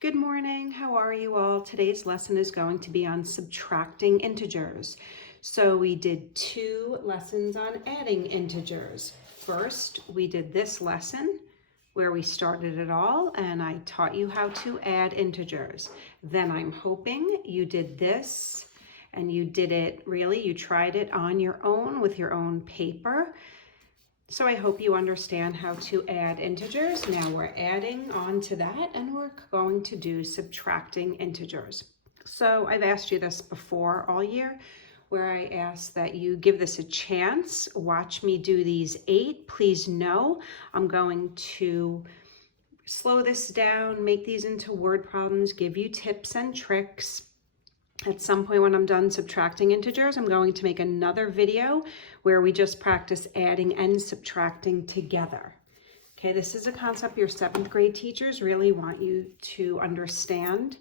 Good morning, how are you all? Today's lesson is going to be on subtracting integers. So we did 2 lessons on adding integers. First, we did this lesson where we started it all and I taught you how to add integers. Then I'm hoping you did this and you did it really, you tried it on your own with your own paper. So I hope you understand how to add integers. Now we're adding on to that and we're going to do subtracting integers. So I've asked you this before all year where I ask that you give this a chance. Watch me do these 8. Please know I'm going to slow this down, make these into word problems, give you tips and tricks. At some point when I'm done subtracting integers, I'm going to make another video where we just practice adding and subtracting together. Okay, this is a concept your 7th grade teachers really want you to understand.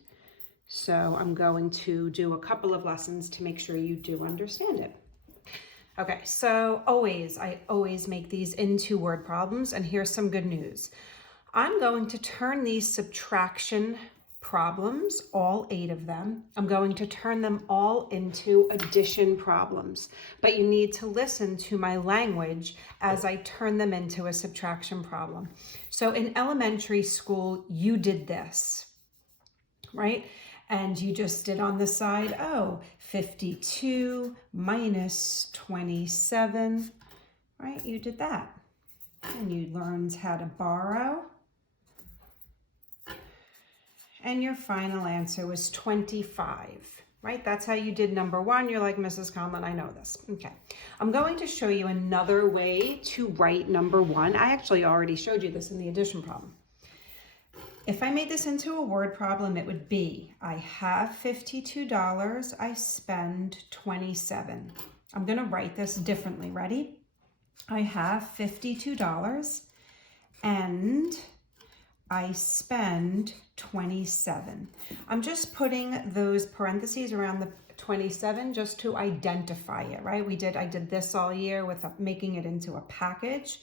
So I'm going to do a couple of lessons to make sure you do understand it. Okay, so I always make these into word problems, and here's some good news. I'm going to turn these subtraction problems, all 8 of them, I'm going to turn them all into addition problems. But you need to listen to my language as I turn them into a subtraction problem. So in elementary school, you did this, right? And you just did on the side, 52 minus 27, right? You did that. And you learned how to borrow. And your final answer was 25, right? That's how you did number 1. You're like, Mrs. Conlon, I know this. Okay. I'm going to show you another way to write number 1. I actually already showed you this in the addition problem. If I made this into a word problem, it would be, I have $52, I spend 27. I'm going to write this differently. Ready? I have $52 and I spend 27. I'm just putting those parentheses around the 27 just to identify it, right? I did this all year with making it into a package.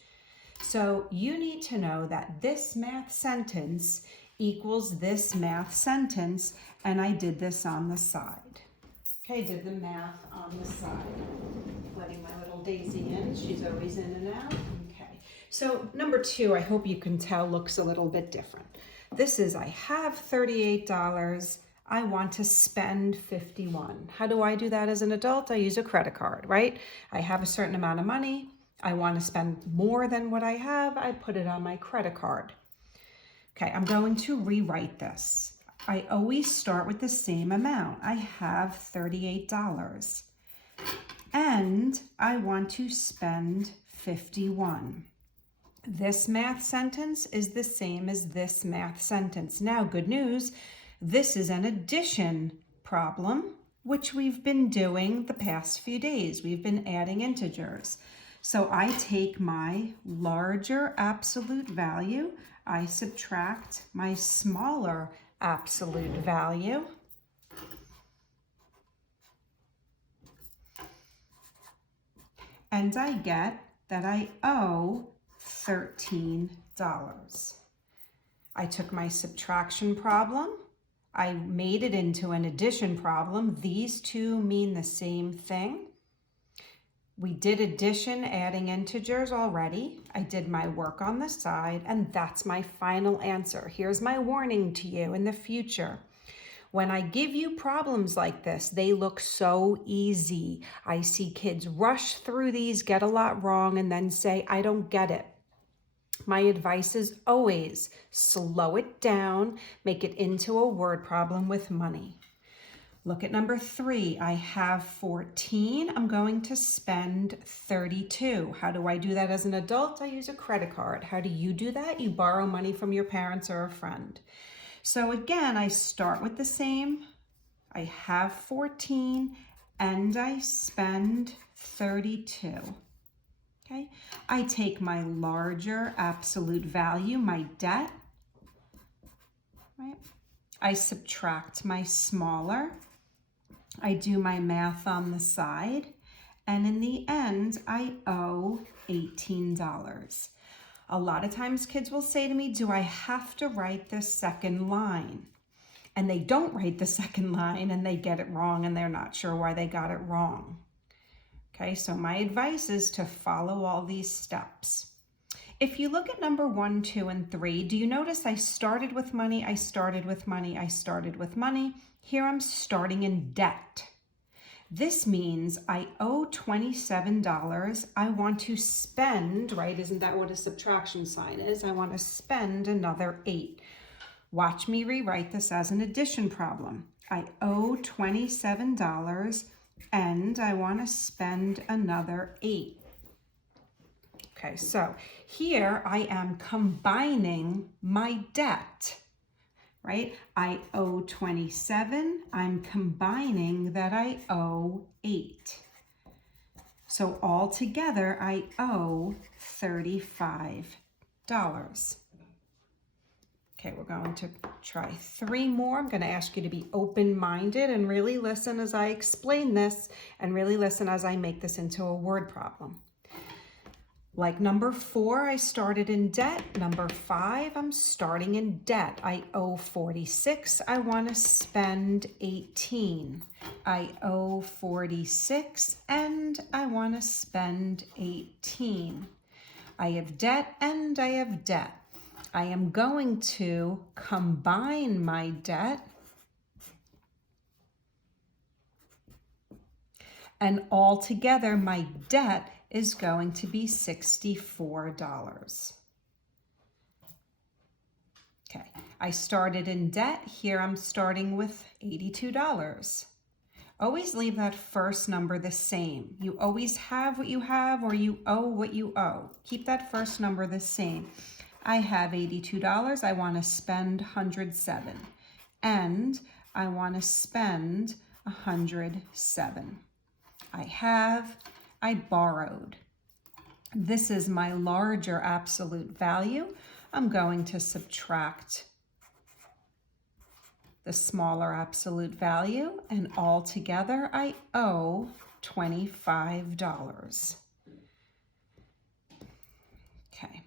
So you need to know that this math sentence equals this math sentence, and I did this on the side. Okay, did the math on the side. Letting my little Daisy in, she's always in and out. Okay, so number 2, I hope you can tell, looks a little bit different. This is, I have $38, I want to spend 51. How do I do that as an adult? I use a credit card, right? I have a certain amount of money, I want to spend more than what I have, I put it on my credit card. Okay, I'm going to rewrite this. I always start with the same amount. I have $38 and I want to spend 51. This math sentence is the same as this math sentence. Now, good news, this is an addition problem, which we've been doing the past few days. We've been adding integers. So I take my larger absolute value, I subtract my smaller absolute value, and I get that I owe $13. I took my subtraction problem, I made it into an addition problem. These two mean the same thing. We did addition, adding integers already. I did my work on the side, and that's my final answer. Here's my warning to you in the future. When I give you problems like this, they look so easy. I see kids rush through these, get a lot wrong, and then say, I don't get it. My advice is always slow it down, make it into a word problem with money. Look at number 3. I have 14. I'm going to spend 32. How do I do that as an adult? I use a credit card. How do you do that? You borrow money from your parents or a friend. So again, I start with the same. I have 14 and I spend 32. Okay. I take my larger absolute value, my debt, right? I subtract my smaller. I do my math on the side, and in the end, I owe $18. A lot of times kids will say to me, do I have to write this second line? and they don't write the second line and they get it wrong and they're not sure why they got it wrong. Okay, so my advice is to follow all these steps. If you look at number 1, 2, and 3, do you notice I started with money, I started with money, I started with money? Here I'm starting in debt. This means I owe $27. I want to spend, right? Isn't that what a subtraction sign is? I want to spend another 8. Watch me rewrite this as an addition problem. I owe $27 and I want to spend another 8. Okay, so here I am combining my debt, right? I owe 27, I'm combining that I owe 8. So all together I owe $35. Okay, we're going to try 3 more. I'm going to ask you to be open-minded and really listen as I explain this and really listen as I make this into a word problem. Like number 4, I started in debt. Number 5, I'm starting in debt. I owe 46. I want to spend 18. I owe 46 and I want to spend 18. I have debt and I have debt. I am going to combine my debt and all together my debt is going to be $64. Okay, I started in debt. Here I'm starting with $82. Always leave that first number the same. You always have what you have or you owe what you owe. Keep that first number the same. I have $82. I want to spend $107. And I want to spend $107. I borrowed. This is my larger absolute value. I'm going to subtract the smaller absolute value, and all together I owe $25. Okay,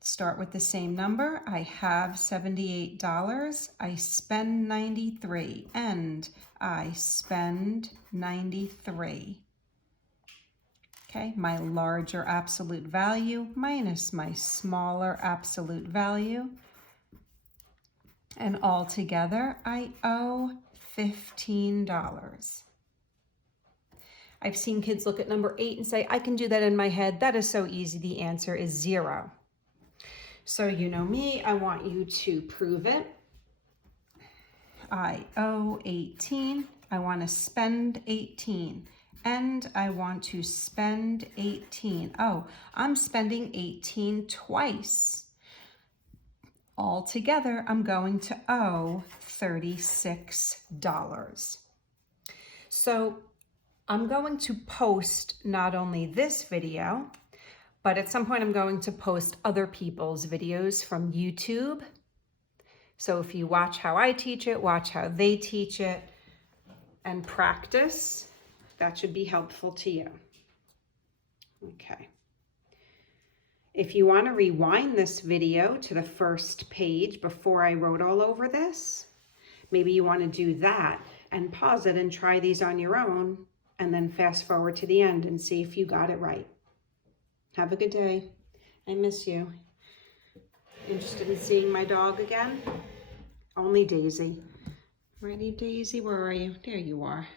start with the same number. I have $78. I spend $93, and I spend $93. Okay, my larger absolute value minus my smaller absolute value. And all together, I owe $15. I've seen kids look at number 8 and say, I can do that in my head. That is so easy. The answer is 0. So you know me, I want you to prove it. I owe 18. I want to spend 18. And I want to spend 18. Oh, I'm spending 18 twice. Altogether, I'm going to owe $36. So I'm going to post not only this video, but at some point I'm going to post other people's videos from YouTube. So if you watch how I teach it, watch how they teach it, and practice, that should be helpful to you. Okay. If you want to rewind this video to the first page before I wrote all over this, maybe you want to do that and pause it and try these on your own and then fast forward to the end and see if you got it right. Have a good day. I miss you. Interested in seeing my dog again? Only Daisy. Ready, Daisy? Where are you? There you are.